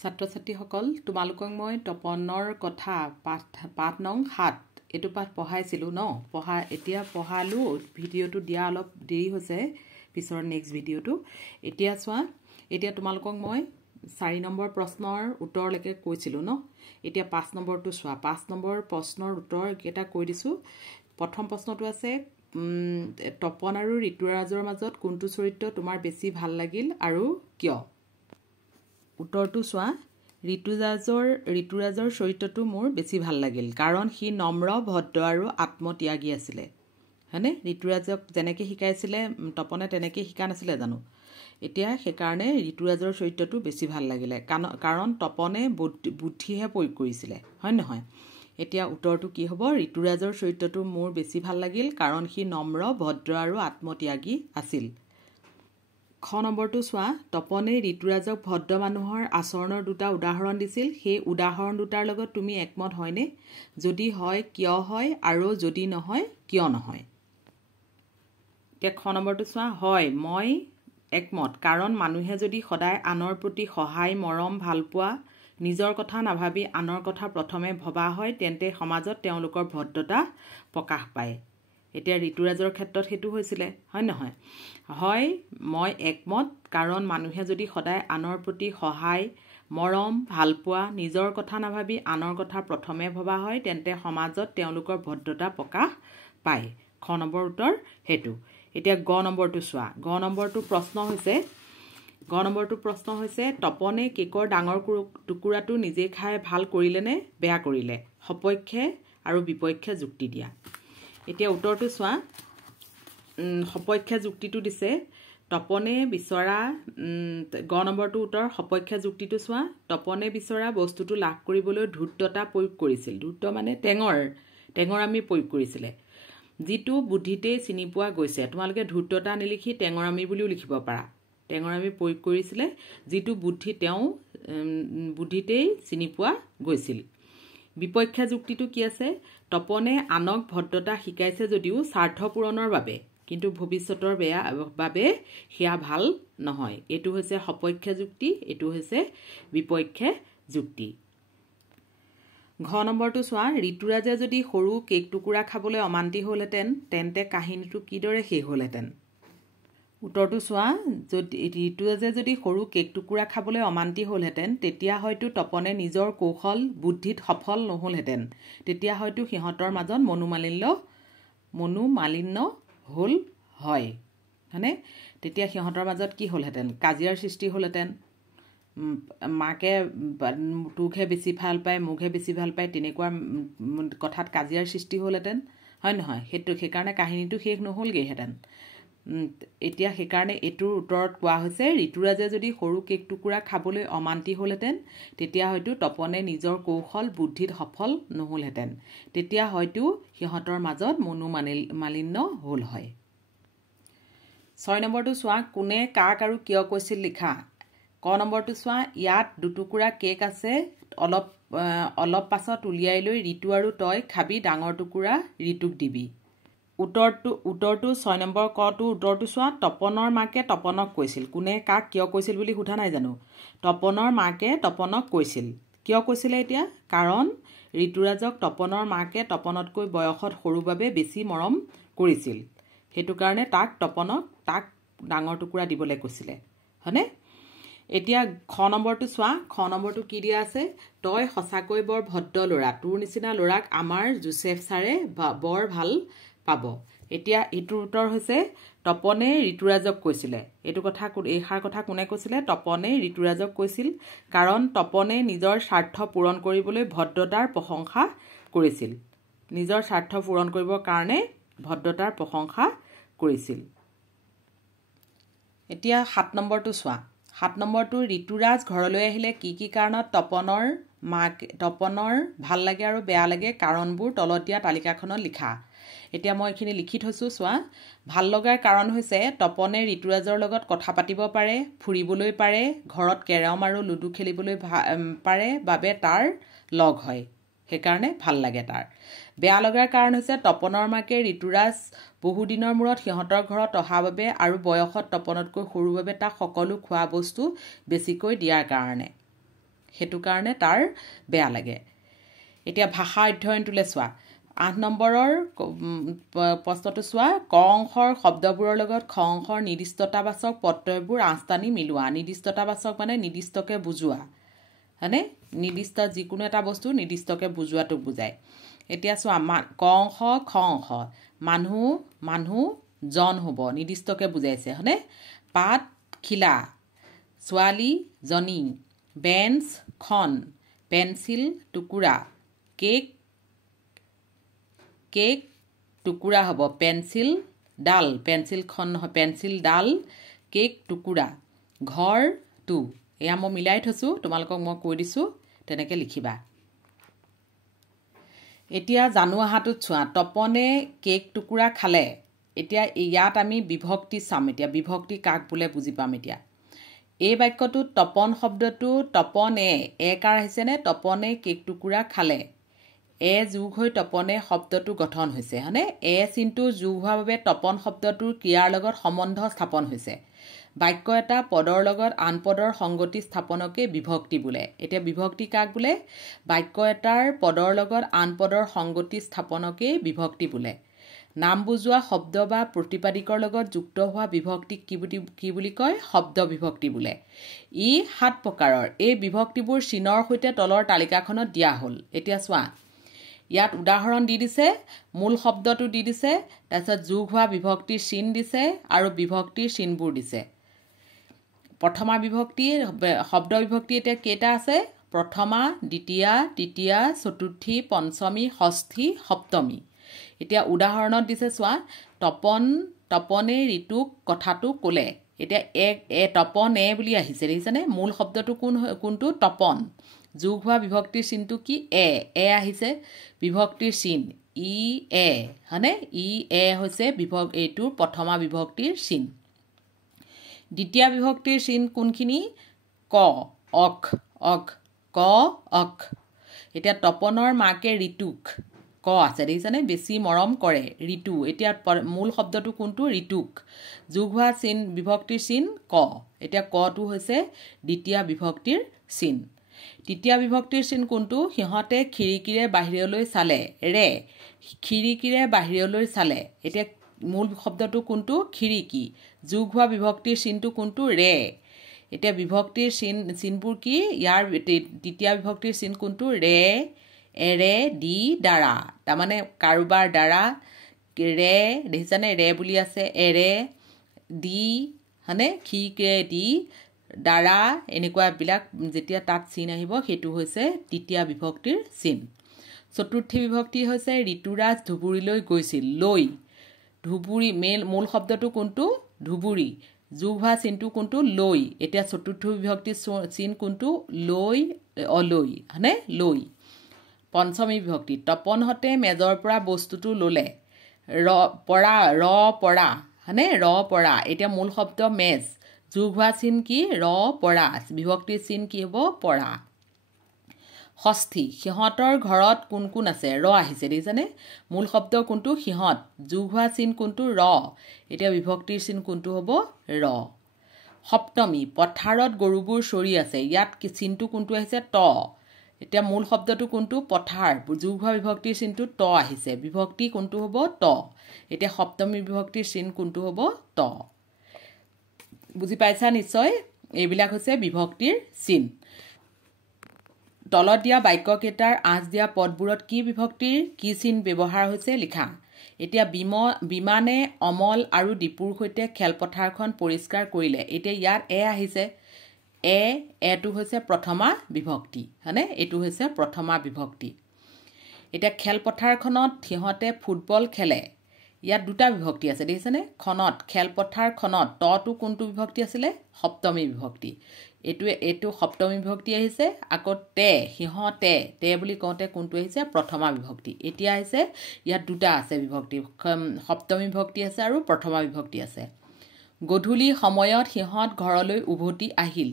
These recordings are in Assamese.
ছাত্ৰ ছাত্ৰীসকল তোমালোকক মই তপনৰ কথা পাঠ নং 7 এইটো পাঠ পঢ়াইছিলোঁ ন এতিয়া পঢ়ালোঁ ভিডিঅ'টো দিয়া অলপ দেৰি হৈছে পিছৰ নেক্সট ভিডিঅ'টো এতিয়া চোৱা এতিয়া তোমালোকক মই 4 নম্বৰ প্ৰশ্নৰ উত্তৰলৈকে কৈছিলোঁ ন এতিয়া 5 নম্বৰটো চোৱা 5 নম্বৰ প্ৰশ্নৰ উত্তৰ কেইটা কৈ দিছোঁ প্ৰথম প্ৰশ্নটো আছে তপন আৰু ঋতুৰাজৰ মাজত কোনটো চৰিত্ৰ তোমাৰ বেছি ভাল লাগিল আৰু কিয় উত্তৰটো চোৱা ঋতুৰাজৰ চৰিত্ৰটো মোৰ বেছি ভাল লাগিল কাৰণ সি নম্ৰ ভদ্ৰ আৰু আত্মত্যাগী আছিলে হয়নে ঋতুৰাজক যেনেকৈ শিকাইছিলে তপনে তেনেকৈ শিকা নাছিলে জানো এতিয়া সেইকাৰণে ঋতুৰাজৰ চৰিত্ৰটো বেছি ভাল লাগিলে কাৰণ তপনে বুদ্ধিহে প্ৰয়োগ কৰিছিলে হয় নহয় এতিয়া উত্তৰটো কি হ'ব ঋতুৰাজৰ চৰিত্ৰটো মোৰ বেছি ভাল লাগিল কাৰণ সি নম্ৰ ভদ্ৰ আৰু আত্মত্যাগী আছিল খ নম্বৰটো চোৱা তপনে ঋতুৰাজক ভদ্ৰ মানুহৰ আচৰণৰ দুটা উদাহৰণ দিছিল সেই উদাহৰণ দুটাৰ লগত তুমি একমত হয়নে যদি হয় কিয় হয় আৰু যদি নহয় কিয় নহয় এতিয়া খ নম্বৰটো চোৱা হয় মই একমত কাৰণ মানুহে যদি সদায় আনৰ প্ৰতি সহায় মৰম ভালপোৱা নিজৰ কথা নাভাবি আনৰ কথা প্ৰথমে ভবা হয় তেন্তে সমাজত তেওঁলোকৰ ভদ্ৰতা প্ৰকাশ পায় এতিয়া ঋতুৰাজৰ ক্ষেত্ৰত সেইটো হৈছিলে হয় নহয় হয় মই একমত কাৰণ মানুহে যদি সদায় আনৰ প্ৰতি সহায় মৰম ভালপোৱা নিজৰ কথা নাভাবি আনৰ কথা প্ৰথমে ভবা হয় তেন্তে সমাজত তেওঁলোকৰ ভদ্ৰতা প্ৰকাশ পায় খ নম্বৰ উত্তৰ সেইটো এতিয়া গ নম্বৰটো চোৱা গ নম্বৰটো প্ৰশ্ন হৈছে তপনে কেকৰ ডাঙৰ টুকুৰাটো নিজে খাই ভাল কৰিলেনে বেয়া কৰিলে সপক্ষে আৰু বিপক্ষে যুক্তি দিয়া এতিয়া উত্তৰটো চোৱা সপক্ষে যুক্তিটো দিছে তপনে বিচৰা গ নম্বৰটো উত্তৰ সপক্ষে যুক্তিটো চোৱা তপনে বিচৰা বস্তুটো লাভ কৰিবলৈ ধূৰ্ততা প্ৰয়োগ কৰিছিল ধূৰ্ত মানে টেঙৰ আমি প্ৰয়োগ কৰিছিলে যিটো বুদ্ধিতেই চিনি পোৱা গৈছে তোমালোকে ধূৰ্ততা নিলিখি টেঙৰামি বুলিও লিখিব পাৰা টেঙৰামি প্ৰয়োগ কৰিছিলে যিটো বুদ্ধিতেই চিনি পোৱা গৈছিল বিপক্ষে যুক্তিটো কি আছে তপনে আনক ভদ্ৰতা শিকাইছে যদিও স্বাৰ্থ পূৰণৰ বাবে কিন্তু ভৱিষ্যতৰ বাবে সেয়া ভাল নহয় এইটো হৈছে সপক্ষে যুক্তি এইটো হৈছে বিপক্ষে যুক্তি ঘ নম্বৰটো চোৱা ঋতুৰাজে যদি সৰু কেক টুকুৰা খাবলৈ অমান্তি হ'লহেঁতেন তেন্তে কাহিনীটো কিদৰে শেষ হ'লহেঁতেন উত্তৰটো চোৱা ঋতুৰাজে যদি সৰু কেক টুকুৰা খাবলৈ অমান্তি হ'লহেঁতেন তেতিয়া হয়তো তপনে নিজৰ কৌশল বুদ্ধিত সফল নহ'লহেঁতেন তেতিয়া হয়তো সিহঁতৰ মাজত মনোমালিন্য হ'ল হয়নে তেতিয়া সিহঁতৰ মাজত কি হ'লহেঁতেন কাজিয়াৰ সৃষ্টি হ'লহেঁতেন মাকে তোকহে বেছি ভাল পায় মোকহে বেছি ভাল পায় তেনেকুৱা কথাত কাজিয়াৰ সৃষ্টি হ'লহেঁতেন হয় নহয় সেইকাৰণে কাহিনীটো শেষ নহ'লগৈহেঁতেন এতিয়া সেইকাৰণে এইটোৰ উত্তৰত কোৱা হৈছে ঋতুৰাজে যদি সৰু কেক টুকুৰা খাবলৈ অমান্তি হ'লহেঁতেন তেতিয়া হয়তো তপনে নিজৰ কৌশল বুদ্ধিত সফল নহ'লহেঁতেন তেতিয়া হয়তো সিহঁতৰ মাজত মনোমালিন্য হ'ল হয় 6 নম্বৰটো চোৱা কোনে কাক আৰু কিয় কৈছিল লিখা ক নম্বৰটো চোৱা ইয়াত দুটুকুৰা কেক আছে অলপ পাছত উলিয়াই লৈ ঋতু আৰু তই খাবি ডাঙৰ টুকুৰা ঋতুক দিবি উত্তৰটো 6 নম্বৰ কটো উত্তৰটো চোৱা তপনৰ মাকে তপনক কৈছিল কোনে কাক কিয় কৈছিল বুলি সোধা নাই জানো তপনৰ মাকে তপনক কৈছিল কিয় কৈছিলে এতিয়া কাৰণ ঋতুৰাজক তপনৰ মাকে তপনতকৈ বয়সত সৰু বাবে বেছি মৰম কৰিছিল সেইটো কাৰণে তাক ডাঙৰ টুকুৰা দিবলৈ কৈছিলে হয়নে এতিয়া খ নম্বৰটো চোৱা খ নম্বৰটো কি দিয়া আছে তই সঁচাকৈ বৰ ভদ্ৰ ল'ৰা তোৰ নিচিনা ল'ৰাক আমাৰ জোচেফ ছাৰে বৰ ভাল পাব এতিয়া এইটোৰ উত্তৰ হৈছে তপনে ঋতুৰাজক কৈছিলে এইষাৰ কথা কোনে কৈছিলে তপনে ঋতুৰাজক কৈছিল কাৰণ তপনে নিজৰ স্বাৰ্থ পূৰণ কৰিবলৈ ভদ্ৰতাৰ প্ৰশংসা কৰিছিল নিজৰ স্বাৰ্থ পূৰণ কৰিবৰ কাৰণে ভদ্ৰতাৰ প্ৰশংসা কৰিছিল এতিয়া 7 নম্বৰটো চোৱা 7 নম্বৰটো ঋতুৰাজ ঘৰলৈ আহিলে কি কাৰণত তপনৰ ভাল লাগে আৰু বেয়া লাগে কাৰণবোৰ তলত দিয়া তালিকাখনত লিখা এতিয়া মই এইখিনি লিখি থৈছোঁ চোৱা ভাল লগাৰ কাৰণ হৈছে তপনে ঋতুৰাজৰ লগত কথা পাতিব পাৰে ফুৰিবলৈ পাৰে ঘৰত কেৰম আৰু লুডু খেলিবলৈ পাৰে বাবে তাৰ লগ হয় সেইকাৰণে ভাল লাগে তাৰ বেয়া লগাৰ কাৰণ হৈছে তপনৰ মাকে ঋতুৰাজ বহুদিনৰ মূৰত সিহঁতৰ ঘৰত অহা বাবে আৰু বয়সত তপনতকৈ সৰু বাবে তাক সকলো খোৱা বস্তু বেছিকৈ দিয়াৰ কাৰণে সেইটো কাৰণে তাৰ বেয়া লাগে এতিয়া ভাষা অধ্যয়নটোলে চোৱা ৮ নম্বৰৰ প্ৰশ্নটো চোৱা ক অংশৰ শব্দবোৰৰ লগত খ অংশৰ নিৰ্দিষ্টতাবাচক প্ৰত্যয়বোৰ আঁচটানি মিলোৱা নিৰ্দিষ্টতাবাচক মানে নিৰ্দিষ্টকে বুজোৱা হয়নে নিৰ্দিষ্ট যিকোনো এটা বস্তু নিৰ্দিষ্টকে বুজোৱাটোক বুজায় এতিয়া চোৱা ক অংশ খ অংশ মানুহ জন হ'ব নিৰ্দিষ্টকে বুজাইছে হয়নে পাত খিলা ছোৱালী জনী বেঞ্চ খন পেন্সিল টুকুৰা কেক টুকুৰা হ'ব পেন্সিল ডাল পেন্সিলখন নহয় পেন্সিল ডাল কেক টুকুৰা ঘৰ টু এয়া মই মিলাই থৈছোঁ তোমালোকক মই কৈ দিছোঁ তেনেকৈ লিখিবা এতিয়া জানো আহাটোত চোৱা তপনে কেক টুকুৰা খালে এতিয়া ইয়াত আমি বিভক্তি চাম এতিয়া বিভক্তি কাক বোলে বুজি পাম এতিয়া এই বাক্যটোত তপন শব্দটো তপনে কাৰ আহিছেনে তপনে কেক টুকুৰা খালে যোগ হৈ তপনে শব্দটো গঠন হৈছে হয়নে চিনটো যোগ হোৱাৰ বাবে তপন শব্দটোৰ ক্ৰিয়াৰ লগত সম্বন্ধ স্থাপন হৈছে বাক্য এটা পদৰ লগত আন পদৰ সংগতি স্থাপনকে বিভক্তি বোলে এতিয়া বিভক্তি কাক বোলে বাক্য এটাৰ পদৰ লগত আন পদৰ সংগতি স্থাপনকে বিভক্তি বোলে নাম বুজোৱা শব্দ বা প্ৰতিপাদিকৰ লগত যুক্ত হোৱা বিভক্তিক কি বুলি কয় শব্দ বিভক্তি বোলে ই 7 প্ৰকাৰৰ এই বিভক্তিবোৰ চিনৰ সৈতে তলৰ তালিকাখনত দিয়া হ'ল এতিয়া চোৱা ইয়াত উদাহৰণ দি দিছে মূল শব্দটো দি দিছে তাৰপিছত যোগ হোৱা বিভক্তিৰ চিন দিছে আৰু বিভক্তিৰ চিনবোৰ দিছে প্ৰথমা বিভক্তি শব্দ বিভক্তি এতিয়া কেইটা আছে প্ৰথমা দ্বিতীয়া তৃতীয়া চতুৰ্থী পঞ্চমী ষষ্ঠী সপ্তমী এতিয়া উদাহৰণত দিছে চোৱা তপনে ঋতুক কথাটো ক'লে এতিয়া তপনে বুলি আহিছে দেখিছেনে মূল শব্দটো কোনটো তপন যোগ হোৱা বিভক্তিৰ চিনটো কি আহিছে বিভক্তিৰ চিন হয়নে হৈছে এইটোৰ প্ৰথমা বিভক্তিৰ চিন দ্বিতীয় বিভক্তিৰ চিন কোনখিনি অক এতিয়া তপনৰ মাকে ঋতুক আছে দেখিছেনে বেছি মৰম কৰে ঋতু এতিয়া মূল শব্দটো কোনটো ঋতুক যোগ হোৱা চিন বিভক্তিৰ চিন এতিয়া কটো হৈছে দ্বিতীয় বিভক্তিৰ চিন তৃতীয় বিভক্তিৰ চিন কোনটো সিহঁতে খিৰিকীৰে বাহিৰলৈ চালে খিৰিকীৰে বাহিৰলৈ চালে এতিয়া মূল শব্দটো কোনটো খিৰিকী যোগ হোৱা বিভক্তিৰ চিনটো কোনটো এতিয়া বিভক্তিৰ চিনবোৰ কি ইয়াৰ তৃতীয় বিভক্তিৰ চিন কোনটো এৰে দি দ্বাৰা তাৰমানে কাৰোবাৰ দ্বাৰা দেখিছানে বুলি আছে এৰে দি হয়নে খিৰিকীৰে দি দ্বাৰা এনেকুৱাবিলাক যেতিয়া তাত চিন আহিব সেইটো হৈছে তৃতীয় বিভক্তিৰ চিন চতুৰ্থী বিভক্তি হৈছে ঋতুৰাজ ধুবুৰীলৈ গৈছিল ধুবুৰী মূল শব্দটো কোনটো ধুবুৰী যোগ হোৱা চিনটো কোনটো লৈ এতিয়া চতুৰ্থ বিভক্তিৰ চিন কোনটো অলৈ হয়নে লৈ পঞ্চমী বিভক্তি তপনহঁতে মেজৰ পৰা বস্তুটো ল'লে পৰা হয়নে পৰা এতিয়া মূল শব্দ মেজ যোগ হোৱা চিন কি পৰা বিভক্তিৰ চিন কি হ'ব পৰা ষষ্ঠী সিহঁতৰ ঘৰত কোন কোন আছে আহিছে দেখিছানে মূল শব্দ কোনটো সিহঁত যোগ হোৱা চিন কোনটো এতিয়া বিভক্তিৰ চিন কোনটো হ'ব সপ্তমী পথাৰত গৰুবোৰ চৰি আছে ইয়াত চিনটো কোনটো আহিছে এতিয়া মূল শব্দটো কোনটো পথাৰ যোগ হোৱা বিভক্তিৰ চিনটো আহিছে বিভক্তি কোনটো হ'ব এতিয়া সপ্তমী বিভক্তিৰ চিন কোনটো হ'ব বুজি পাইছা নিশ্চয় এইবিলাক হৈছে বিভক্তিৰ চিন তলত দিয়া বাক্যকেইটাৰ আঁচ দিয়া পদবোৰত কি বিভক্তিৰ কি চিন ব্যৱহাৰ হৈছে লিখা এতিয়া বিমানে অমল আৰু দীপুৰ সৈতে খেলপথাৰখন পৰিষ্কাৰ কৰিলে এতিয়া ইয়াত আহিছে এটো হৈছে প্ৰথমা বিভক্তি হয়নে এইটো হৈছে প্ৰথমা বিভক্তি এতিয়া খেলপথাৰখনত সিহঁতে ফুটবল খেলে ইয়াত দুটা বিভক্তি আছে দেখিছেনে খনত খেলপথাৰখনত তটো কোনটো বিভক্তি আছিলে সপ্তমী বিভক্তি এইটো সপ্তমী বিভক্তি আহিছে আকৌ সিহঁতে বুলি কওঁতে কোনটো আহিছে প্ৰথমা বিভক্তি এতিয়া আহিছে ইয়াত দুটা আছে বিভক্তি সপ্তমী বিভক্তি আছে আৰু প্ৰথমা বিভক্তি আছে গধূলি সময়ত সিহঁত ঘৰলৈ উভতি আহিল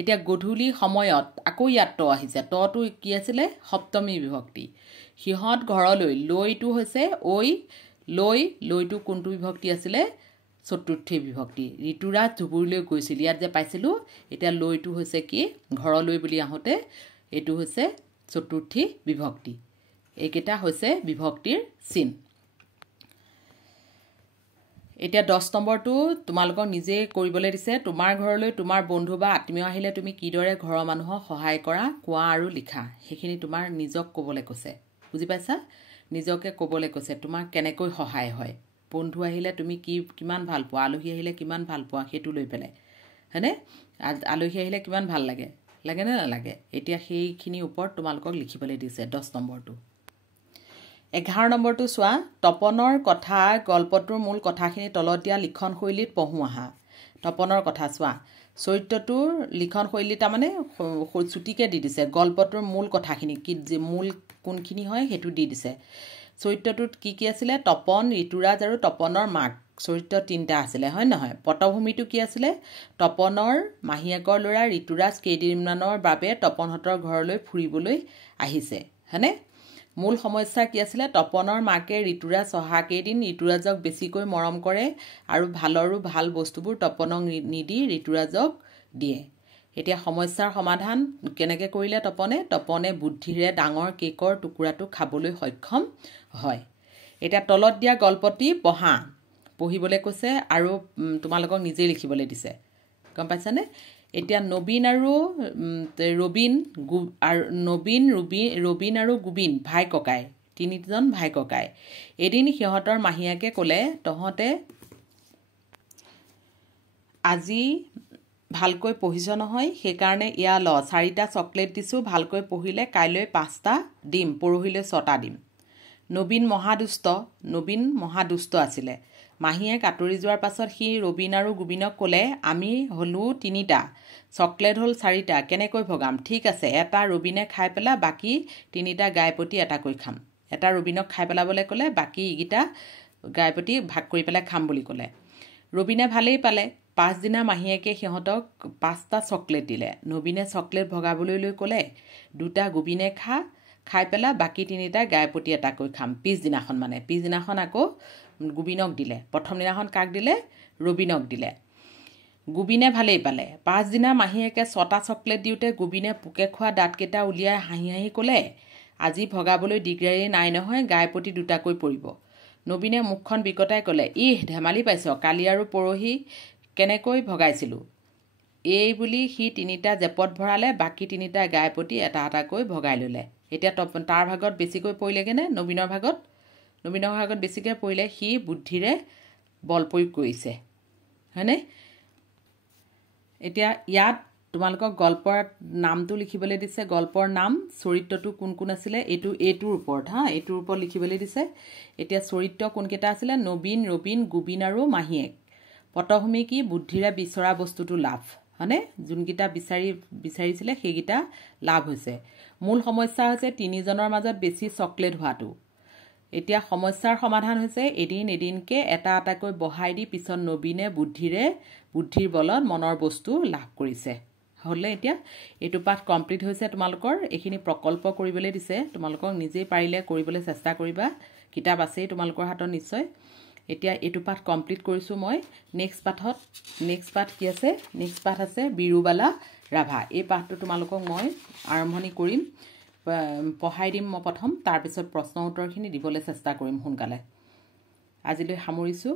এতিয়া গধূলি সময়ত আকৌ ইয়াত আহিছে তটো কি আছিলে সপ্তমী বিভক্তি সিহঁত ঘৰলৈ লৈটো হৈছে লৈটো কোনটো বিভক্তি আছিলে চতুৰ্থী বিভক্তি ঋতুৰাজ ধুবুৰীলৈ গৈছিল ইয়াত যে পাইছিলোঁ এতিয়া লৈটো হৈছে কি ঘৰলৈ বুলি আহোঁতে এইটো হৈছে চতুৰ্থী বিভক্তি এইকেইটা হৈছে বিভক্তিৰ চিন এতিয়া 10 নম্বৰটো তোমালোকক নিজে কৰিবলৈ দিছে তোমাৰ ঘৰলৈ তোমাৰ বন্ধু বা আত্মীয় আহিলে তুমি কিদৰে ঘৰৰ মানুহক সহায় কৰা কোৱা আৰু লিখা সেইখিনি তোমাৰ নিজক ক'বলৈ কৈছে বুজি পাইছা নিজকে ক'বলৈ কৈছে তোমাৰ কেনেকৈ সহায় হয় বন্ধু আহিলে তুমি কিমান ভাল পোৱা আলহী আহিলে কিমান ভাল পোৱা সেইটো লৈ পেলাই হয়নে আলহী আহিলে কিমান ভাল লাগে লাগে নে নালাগে এতিয়া সেইখিনিৰ ওপৰত তোমালোকক লিখিবলৈ দিছে 10 নম্বৰটো 11 নম্বৰটো চোৱা তপনৰ কথা গল্পটোৰ মূল কথাখিনি তলত দিয়া লিখন শৈলীত পঢ়ো আহা তপনৰ কথা চোৱা চৰিত্ৰটোৰ লিখন শৈলী তাৰমানে চুটিকে দি দিছে গল্পটোৰ মূল কথাখিনি কি যে মূল কোনখিনি হয় সেইটো দি দিছে চৰিত্ৰটোত কি আছিলে তপন ঋতুৰাজ আৰু তপনৰ মাক চৰিত্ৰ তিনিটা আছিলে হয় নহয় পটভূমিটো কি আছিলে তপনৰ মাহীয়েকৰ ল'ৰা ঋতুৰাজ কেইদিনমানৰ বাবে তপনহঁতৰ ঘৰলৈ ফুৰিবলৈ আহিছে হয়নে মূল সমস্যা কি আছিলে তপনৰ মাকে ঋতুৰাজ অহা কেইদিন ঋতুৰাজক বেছিকৈ মৰম কৰে আৰু ভালৰো ভাল বস্তুবোৰ তপনক নিদি ঋতুৰাজক দিয়ে এতিয়া সমস্যাৰ সমাধান কেনেকৈ কৰিলে তপনে বুদ্ধিৰে ডাঙৰ কেকৰ টুকুৰাটো খাবলৈ সক্ষম হয় এতিয়া তলত দিয়া গল্পটি পঢ়িবলৈ কৈছে আৰু তোমালোকক নিজে লিখিবলৈ দিছে গম পাইছানে এতিয়া নবীন আৰু গোবিন ভাই ককাই তিনিজন ভাই ককাই এদিন সিহঁতৰ মাহীয়েকে ক'লে তহঁতে আজি ভালকৈ পঢ়িছ নহয় সেইকাৰণে ইয়া ল 4টা চকলেট দিছোঁ ভালকৈ পঢ়িলে কাইলৈ 5টা দিম পৰহিলৈ 6টা দিম নবীন মহাদুষ্ট আছিলে মাহীয়েক আঁতৰি যোৱাৰ পাছত সি ৰবীন আৰু গোবিনক ক'লে আমি হ'লো 3টা চকলেট হ'ল 4টা কেনেকৈ ভগাম ঠিক আছে এটা ৰবীনে খাই পেলা বাকী 3টা গাইপতি এটাকৈ খাম এটা ৰবীনক খাই পেলাবলৈ ক'লে বাকী ইগিটা গাইপতি ভাগ কৰি পেলাই খাম বুলি ক'লে ৰবীনে ভালেই পালে পাছদিনা মাহীয়েকে সিহঁতক 5টা চকলেট দিলে নবীনে চকলেট ভগাবলৈ লৈ ক'লে 2টা গোবিনে খাই পেলা বাকী 3টা গাইপতি এটাকৈ খাম পিছদিনাখন আকৌ গোবিনক দিলে প্ৰথম দিনাখন কাক দিলে ৰবীনক দিলে গোবিনে ভালেই পালে পাছদিনা মাহীয়েকে 6টা চকলেট দিওঁতে গোবিনে পোকে খোৱা দাঁতকেইটা উলিয়াই হাঁহি ক'লে আজি ভগাবলৈ দিগদাৰী নাই নহয় গাইপতি 2টাকৈ পৰিব নবীনে মুখখন বিকটাই ক'লে ধেমালি পাইছ কালি আৰু পৰহি কেনেকৈ ভগাইছিলোঁ এই বুলি সি 3টা জেপত ভৰালে বাকী 3টা গাইপতি এটা এটাকৈ ভগাই ল'লে এতিয়া তাৰ ভাগত বেছিকৈ পৰিলেগৈনে নবীনৰ ভাগত বেছিকৈ পৰিলে সি বুদ্ধিৰে বল প্ৰয়োগ কৰিছে হয়নে এতিয়া ইয়াত তোমালোকক গল্পৰ নামটো লিখিবলৈ দিছে গল্পৰ নাম চৰিত্ৰটো কোন আছিলে এইটোৰ ওপৰত এইটোৰ ওপৰত লিখিবলৈ দিছে এতিয়া চৰিত্ৰ কোনকেইটা আছিলে নবীন ৰবীন গোবিন আৰু মাহীয়েক পটভূমি কি বুদ্ধিৰে বিচৰা বস্তুটো লাভ হয়নে যোনকেইটা বিচাৰিছিলে সেইকেইটা লাভ হৈছে মূল সমস্যা হৈছে 3জনৰ মাজত বেছি চকলেট হোৱাটো এতিয়া সমস্যাৰ সমাধান হৈছে এদিনকে এটা এটাকৈ বহাই দি পিছত নবীনে বুদ্ধিৰ বলত মনৰ বস্তু লাভ কৰিছে হলে এতিয়া এইটো পাঠ কমপ্লিট হৈছে তোমালোকৰ এইখিনি প্ৰকল্প কৰিবলৈ দিছে তোমালোকক নিজেই পাৰিলে কৰিবলৈ চেষ্টা কৰিবা কিতাপ আছেই তোমালোকৰ হাতত নিশ্চয় এতিয়া এইটো পাঠ কমপ্লিট কৰিছোঁ মই নেক্সট পাঠ কি আছে নেক্সট পাঠ আছে বিৰুবালা ৰাভা এই পাঠটো তোমালোকক মই আৰম্ভণি কৰিম পঢ়াই দিম মই প্ৰথম তাৰপিছত প্ৰশ্ন উত্তৰখিনি দিবলৈ চেষ্টা কৰিম সোনকালে আজিলৈ সামৰিছোঁ